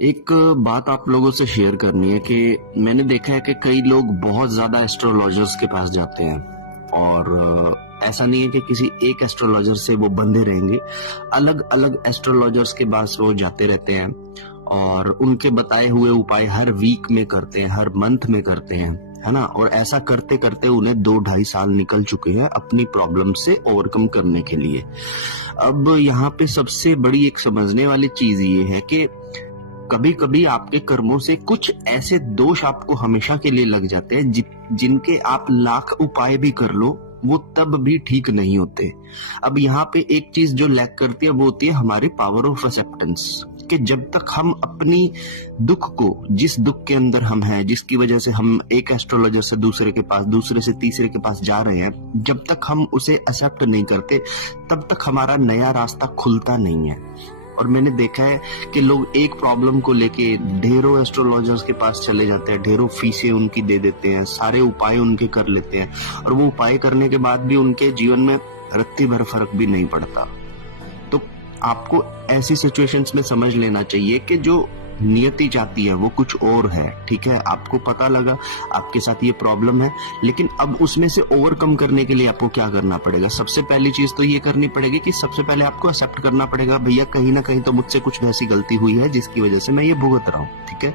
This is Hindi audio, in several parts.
एक बात आप लोगों से शेयर करनी है कि मैंने देखा है कि कई लोग बहुत ज्यादा एस्ट्रोलॉजर्स के पास जाते हैं और ऐसा नहीं है कि किसी एक एस्ट्रोलॉजर से वो बंधे रहेंगे। अलग अलग एस्ट्रोलॉजर्स के पास वो जाते रहते हैं और उनके बताए हुए उपाय हर वीक में करते हैं, हर मंथ में करते हैं, है ना। और ऐसा करते करते उन्हें 2-2.5 साल निकल चुके हैं अपनी प्रॉब्लम से ओवरकम करने के लिए। अब यहाँ पे सबसे बड़ी एक समझने वाली चीज ये है कि कभी कभी आपके कर्मों से कुछ ऐसे दोष आपको हमेशा के लिए लग जाते हैं जिनके आप लाख उपाय भी कर लो वो तब भी ठीक नहीं होते। अब यहाँ पे एक चीज जो लैक करती है वो होती है हमारी पावर ऑफ एक्सेप्टेंस, कि जब तक हम अपनी दुख को, जिस दुख के अंदर हम हैं, जिसकी वजह से हम एक एस्ट्रोलॉजर से दूसरे के पास, दूसरे से तीसरे के पास जा रहे हैं, जब तक हम उसे एक्सेप्ट नहीं करते तब तक हमारा नया रास्ता खुलता नहीं है। और मैंने देखा है कि लोग एक प्रॉब्लम को लेके ढेरों एस्ट्रोलॉजर्स के पास चले जाते हैं, ढेरों फीसें उनकी दे देते हैं, सारे उपाय उनके कर लेते हैं और वो उपाय करने के बाद भी उनके जीवन में रत्ती भर फर्क भी नहीं पड़ता। तो आपको ऐसी सिचुएशंस में समझ लेना चाहिए कि जो नियति चाहती है वो कुछ और है। ठीक है, आपको पता लगा आपके साथ ये प्रॉब्लम है, लेकिन अब उसमें से ओवरकम करने के लिए आपको क्या करना पड़ेगा? सबसे पहली चीज तो ये करनी पड़ेगी कि सबसे पहले आपको एक्सेप्ट करना पड़ेगा, भैया कहीं ना कहीं तो मुझसे कुछ वैसी गलती हुई है जिसकी वजह से मैं ये भुगत रहा हूँ। ठीक है,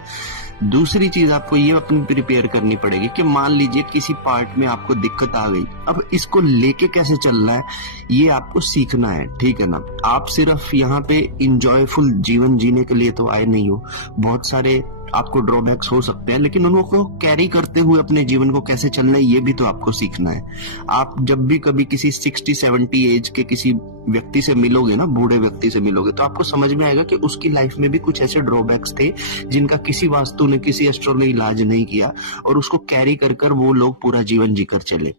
दूसरी चीज आपको ये अपनी प्रिपेयर करनी पड़ेगी कि मान लीजिए किसी पार्ट में आपको दिक्कत आ गई, अब इसको लेके कैसे चलना है ये आपको सीखना है। ठीक है ना, आप सिर्फ यहाँ पे इंजॉयफुल जीवन जीने के लिए तो आए नहीं हो। बहुत सारे आपको ड्रॉबैक्स हो सकते हैं, लेकिन उनको कैरी करते हुए अपने जीवन को कैसे चलना है ये भी तो आपको सीखना है। आप जब भी कभी किसी 60-70 एज के किसी व्यक्ति से मिलोगे ना, बूढ़े व्यक्ति से मिलोगे, तो आपको समझ में आएगा कि उसकी लाइफ में भी कुछ ऐसे ड्रॉबैक्स थे जिनका किसी वास्तु ने, किसी एस्ट्रो ने इलाज नहीं किया और उसको कैरी कर कर वो लोग पूरा जीवन जीकर चले।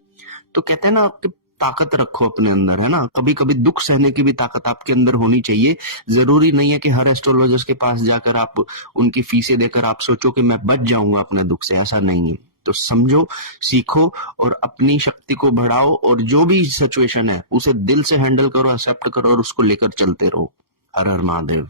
तो कहते हैं ना, आपके ताकत रखो अपने अंदर, है ना। कभी कभी दुख सहने की भी ताकत आपके अंदर होनी चाहिए। जरूरी नहीं है कि हर एस्ट्रोलॉजर्स के पास जाकर आप उनकी फीसें देकर आप सोचो कि मैं बच जाऊंगा अपने दुख से, ऐसा नहीं है। तो समझो, सीखो और अपनी शक्ति को बढ़ाओ और जो भी सिचुएशन है उसे दिल से हैंडल करो, एक्सेप्ट करो और उसको लेकर चलते रहो। हर हर महादेव।